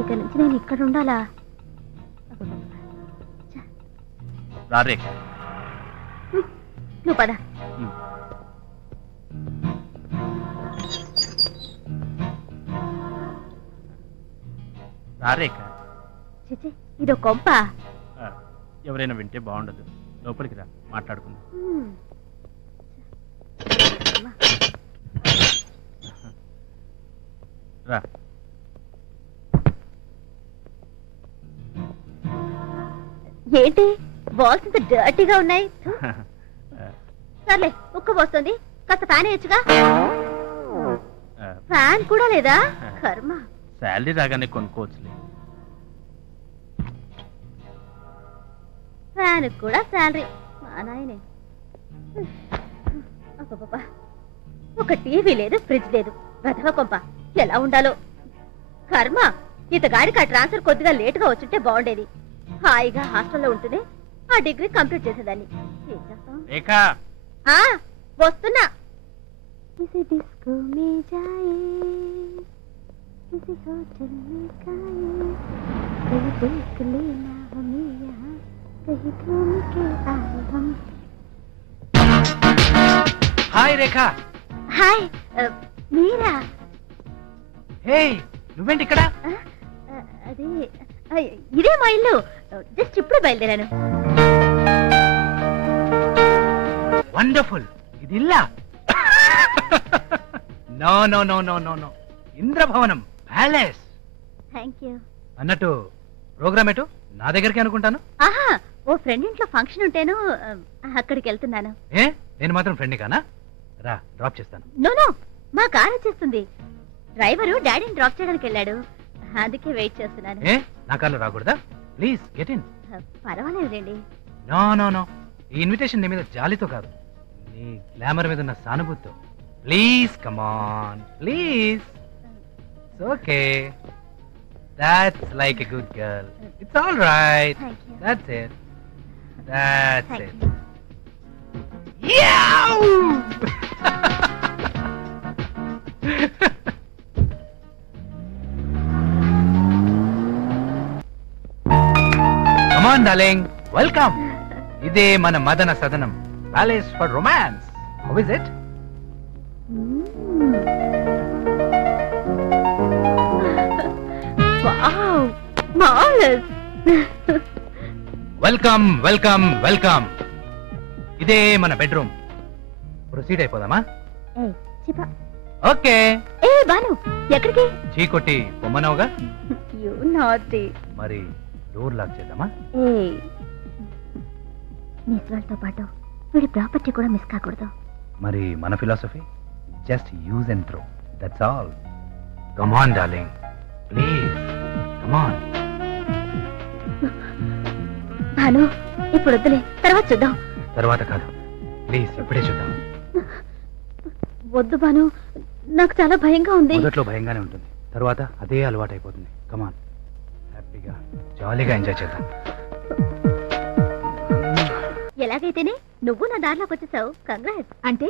ఇక నుంచి నేను ఇక్కడ ఉండాలా? రారే నువ్వు పద. రారేక. చిచి, ఇదో కొంప. ఎవరైనా వింటే బాగుండదు. లోపలికి రా, మాట్లాడుకుందాం. రా. ఏంటి బాల్స్ ఇంత డర్టీగా ఉన్నాయి? సర్లే, ఉక్క పోస్తుంది, కాస్త ఫ్యాన్ వేయచ్చుగా. ఫ్యాన్ కూడా లేదా? కర్మ. శాలరీ రాగానే కొనుక్కోవచ్చులే. ఫ్యాన్ కూడా శాలరీ. మా నాయనే. ఒక టీవీ లేదు, ఫ్రిడ్జ్ లేదు. రథవ కొంప. ఎలా ఉండాలో కర్మ. ఇతగాడికి ఆ ట్రాన్స్ఫర్ కొద్దిగా లేటుగా వచ్చుంటే బాగుండేది. హాయిగా హాస్టల్లో ఉంటూనే ఆ డిగ్రీ కంప్లీట్ చేసేదాన్ని. ఏం చేస్తాం? వస్తున్నా. హాయ్ రేఖా. హాయ్. మీరా? హే, నువ్వేంటి ఇక్కడ? అది ఇదే మా ఇల్లు. జస్ట్ ఇప్పుడు బయలుదేరాను. వండర్ఫుల్. ఇది ఇల్లా? No no no no no no, ఇంద్రభవనం, ప్యాలెస్. Thank you. అన్నట్టు ప్రోగ్రామ్ ఎటు? నా దగ్గరికి అనుకుంటాను. ఆహా, ఓ ఫ్రెండ్ ఇంట్లో ఫంక్షన్ ఉంటేను అక్కడికి వెళ్తున్నాను. ఏ, నేను మాత్రం ఫ్రెండ్ కానా? రా, డ్రాప్ చేస్తాను. నో నో, మా కార్ వచ్చేస్తుంది. డ్రైవరు డాడీని డ్రాప్ చేయడానికి వెళ్ళాడు, అందుకే వెయిట్ చేస్తున్నాను. ఏ, నా కార్లో రాకూడదా? Please get in. పర్వాలేదండి. నో నో నో, ఈ ఇన్విటేషన్ నీ మీద జాలితో కాదు, నీ గ్లామర్ మీద ఉన్న సానుభూతితో. Please come on, please. It's okay. That's like a good girl. It's all right. Thank you. That's it. That's Thank it. you. Yow! Come on, darling. Welcome. Ide mana madana sadanam. Palace for romance. How is it? Wow, marvelous. Welcome welcome welcome. ఇదే మన bedroom. Proceed అయిపోదామా? Okay. ఏ బాను, ఎక్కడికి? చీకొట్టి పొమ్మనవుగా. You నాటి. మరి door lock చేద్దామా? Miss వాళ్ళతో పాటు వీడి property కూడా మిస్ కాకూడదు. మరి మన philosophy just use and throw, that's all. Come on darling, please come on. Bhanu, ఇప్పుడు వద్దులే, తర్వాత చూద్దాం. తర్వాత కాదు, ప్లీజ్ ఇప్పుడే చూద్దాం. వద్దు భాను, నాకు చాలా భయంగా ఉంది. మొదట్లో భయంగానే ఉంటుంది, తర్వాత అదే అలవాటు అయిపోతుంది. కమ్ ఆన్, హ్యాపీగా జాలీగా ఎంజాయ్ చేద్దాం. ఎలాగైతేనే నువ్వు నా దారిలోకి వచ్చేసావు. కంగ్రాట్స్. అంటే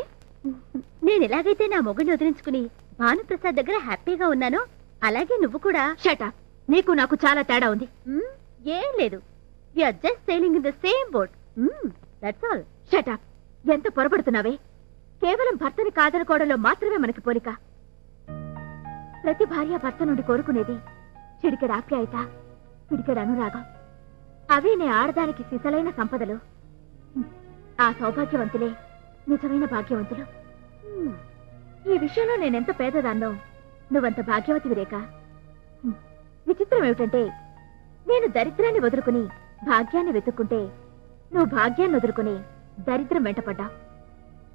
నేను ఎలాగైతే నా మొగుడిని వదిలించుకుని భానుప్రసాద్ దగ్గర హ్యాపీగా ఉన్నానో అలాగే నువ్వు కూడా. Shut up. నీకు నాకు చాలా తేడా ఉంది. ఏం లేదు, we are just sailing in the same boat. That's all. Shut up. ఎంత పొరపడుతున్నావే. కేవలం భర్తని కాదనుకోవడంలో మాత్రమే మనకి పోలిక. ప్రతి భార్య భర్త నుండి కోరుకునేది చిడికెడు ఆప్యాయత, పిడికెడు అనురాగం. అవే నే ఆడదానికి సిసలైన సంపదలు. ఆ సౌభాగ్యవంతులే నిజమైన భాగ్యవంతులు. ఈ విషయంలో నేనెంత పేదదాన్నో నువ్వంత భాగ్యవతివి రేఖ. విచిత్రం ఏమిటంటే, నేను దరిద్రాన్ని వదులుకుని భాగ్యాన్ని వెతుక్కుంటే నువ్వు భాగ్యాన్ని వదులుకుని దరిద్రం వెంటపడ్డా.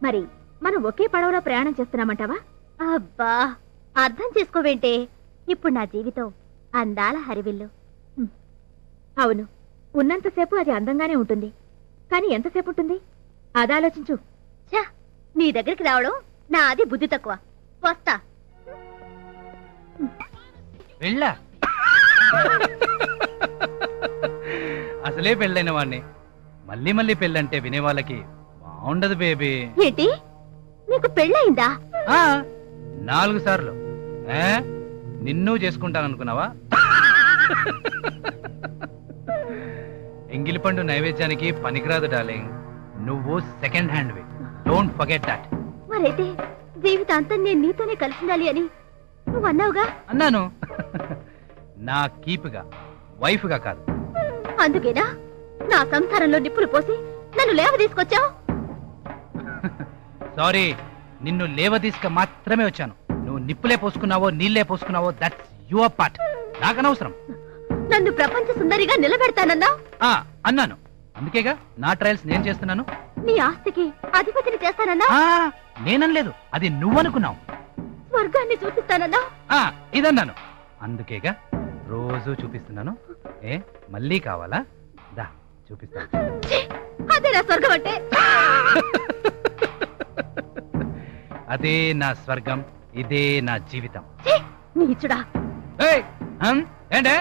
మరి మనం ఒకే పడవలో ప్రయాణం చేస్తున్నామంటావా? అబ్బా, అర్థం చేసుకోవేంటే. ఇప్పుడు నా జీవితం అందాల హరివిల్లు. అవును, ఉన్నంతసేపు అది అందంగానే ఉంటుంది, కానీ ఎంతసేపు ఉంటుంది అది ఆలోచించు. ఛా, నీ దగ్గరికి రావడం నాది బుద్ధి తక్కువ. వస్తా. వెళ్ళా. అసలే పెళ్ళైన వాడిని మళ్ళీ మళ్ళీ పెళ్ళంటే వినే వాళ్ళకి బాగుండదు బేబీ. ఏంటి, నీకు పెళ్ళయిందా? 4 సార్లు. నిన్ను చేసుకుంటాననుకున్నావా? ఎంగిలి పండు నైవేద్యానికి పనికిరాదు డార్లింగ్. నువ్వు సెకండ్ హ్యాండ్వి. Don't forget that. మరైతే జీవితాంతం నేను నీతోనే కలిసి ఉండాలి అని నువ్వు అన్నావుగా? అన్నాను. నా కీపుగా, వైఫ్గా కాదు. అందుకేనా నా సంసారంలో నిప్పులు పోసి నన్ను లేవ తీసుకొచ్చావు? సారీ, నిన్ను లేవదీసుక మాత్రమే వచ్చాను. నువ్వు నిప్పులే పోసుకున్నావో నీళ్ళే పోసుకున్నావో దట్స్ యువర్ పార్ట్. నాకనవసరం. నన్ను ప్రపంచ సుందరిగా నిలబెడతానన్నా అన్నాను. అందుకేగా నా ట్రయల్స్ నేను చేస్తున్నాను. నీ ఆస్తికి అధిపతిని చేస్తానన్నా? నేననలేదు, అది నువ్వనుకున్నావు. స్వర్గాన్ని చూపిస్తానన్నా? ఇదన్నాను. అందుకేగా రోజు చూపిస్తున్నాను. ఏ మళ్ళీ కావాలా? దా చూపిస్తాను. అదే నా స్వర్గం అంటే. అదే నా స్వర్గం, ఇదే నా జీవితం. నీచుడా. ఏంటే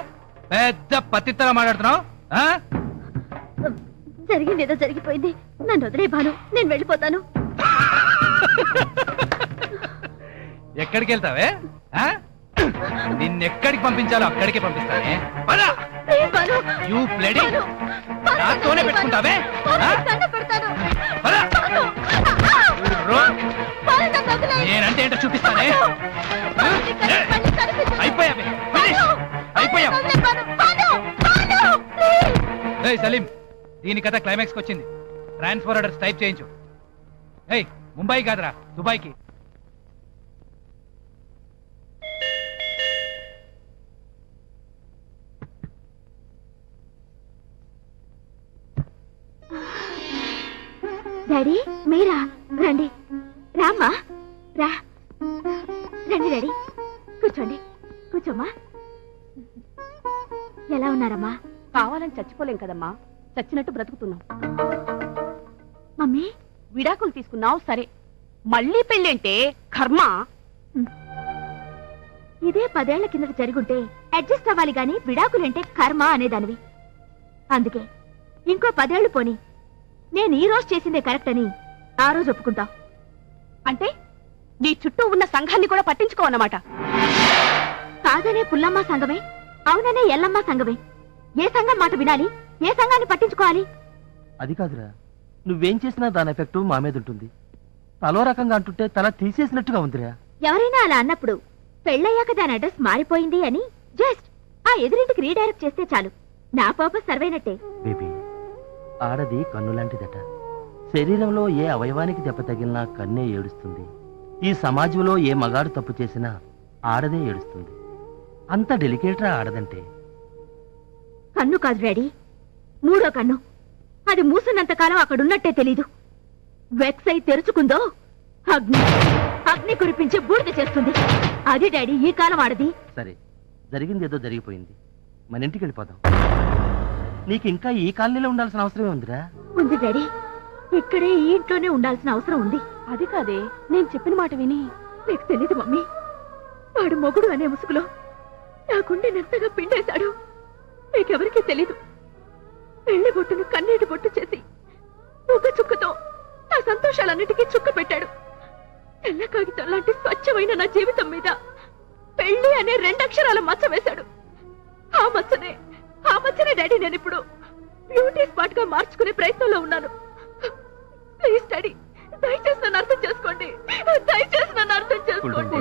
పెద్ద పత్తిత్తలా మాట్లాడుతున్నావు? జరిగిందేదో జరిగిపోయింది. నన్ను వదిలే భాను, నేను వెళ్ళిపోతాను. ఎక్కడికి వెళ్తావే? నిన్నెక్కడికి పంపించాలో అక్కడికి పంపిస్తానే. యూ బ్లడీ, నాతోనే పెట్టుకుంటావే? నేనంటే ఏంటో చూపిస్తానే. అయిపోయావే, అయిపోయాం. సలీం, దీని కథ క్లైమాక్స్ కి వచ్చింది. ట్రాన్స్ఫర్ ఆర్డర్స్ టైప్ చేయించు. ముంబై కాదురా, దుబాయ్కి. డాడీ మీరా? రండి. రామ్మా, రా. రండి డాడీ, కూర్చోండి. కూర్చోమ్మా. ఎలా ఉన్నారమ్మా? కావాలని చచ్చిపోలేం కదమ్మా, చచ్చినట్టు బ్రతుకుతున్నాం. మమ్మీ, విడాకులు తీసుకున్నావు సరే, మళ్ళీ పెళ్ళంటే కర్మ. ఇదే 10 ఏళ్ల కిందట జరుగుంటే అడ్జస్ట్ అవ్వాలి గాని విడాకులంటే కర్మ అనేదానివి. అందుకే ఇంకో 10 ఏళ్లు పోని నేను ఈ రోజు చేసిందే కరెక్ట్ అని ఆ రోజు ఒప్పుకుంటా. అంటే నీ చుట్టూ ఉన్న సంఘాన్ని కూడా పట్టించుకోవన్నమాట. కాదనే పుల్లమ్మ సంఘమే, అవుననే ఎల్లమ్మ సంఘమే. ఏ సంఘం మాట వినాలి, ఏ సంఘాన్ని పట్టించుకోవాలి? అది కాదురా, నువ్వేం చేసినా దాని ఎఫెక్ట్ మా మీద ఉంటుంది. తలో రకంగా అంటుంటే తల తీసేసినట్టుగా ఉందిరా. ఎవరైనా అలా అన్నప్పుడు పెళ్ళయ్యాక దాని అడ్రస్ మారిపోయింది అని జస్ట్ ఆ ఎదురింటికి రీడైరెక్ట్ చేస్తే చాలు. నా పర్పస్ సర్వైనట్టే. బేబీ, ఆడది కన్ను లాంటిదట. శరీరంలో ఏ అవయవానికి దెబ్బ తగిలినా కన్నే ఏడుస్తుంది. ఈ సమాజంలో ఏ మగాడు తప్పు చేసినా ఆడదే ఏడుస్తుంది. అంత డెలికేటరా ఆడదంటే. కన్ను కాదు డాడీ, 3వ కన్ను. అది మూసున్నంతకాలం అక్కడున్నట్టే తెలీదు. వెక్స్ అయి తెరుచుకుందో అగ్ని అగ్ని కురిపించి బూడిద చేస్తుంది. అది డాడీ ఈ కాలం ఆడది. సరే, జరిగిందేదో జరిగిపోయింది. మన ఇంటికి వెళ్ళిపోదాం. నీకు ఇంకా ఈ కాలనీలో ఉండాల్సిన అవసరమే ఉందిరా. ఉంది డాడీ, ఇక్కడే ఈ ఇంట్లోనే ఉండాల్సిన అవసరం ఉంది. అది కాదే, నేను చెప్పిన మాట విని. నీకు తెలీదు మమ్మీ, వాడు మొగుడు అనే ముసుగులో నా గుండె నెత్తగా పిండేశాడు. నీకెవరికీ తెలీదు. పెళ్లి బొట్టును కన్నీటి బొట్టు చేసి ఒక చుక్కతో నా సంతోషాలన్నిటికీ చుక్క పెట్టాడు. తెల్ల కాగితం లాంటి స్వచ్ఛమైన నా జీవితం మీద పెళ్లి అనే 2 అక్షరాల మచ్చ వేశాడు. ఆ మచ్చనే డాడీ నేను ఇప్పుడు బ్యూటీ స్పాట్ గా మార్చుకునే ప్రయత్నంలో ఉన్నాను. ప్లీజ్ డాడీ, దయచేసి నన్ను అర్థం చేసుకోండి. దయచేసి నన్ను అర్థం చేసుకోండి.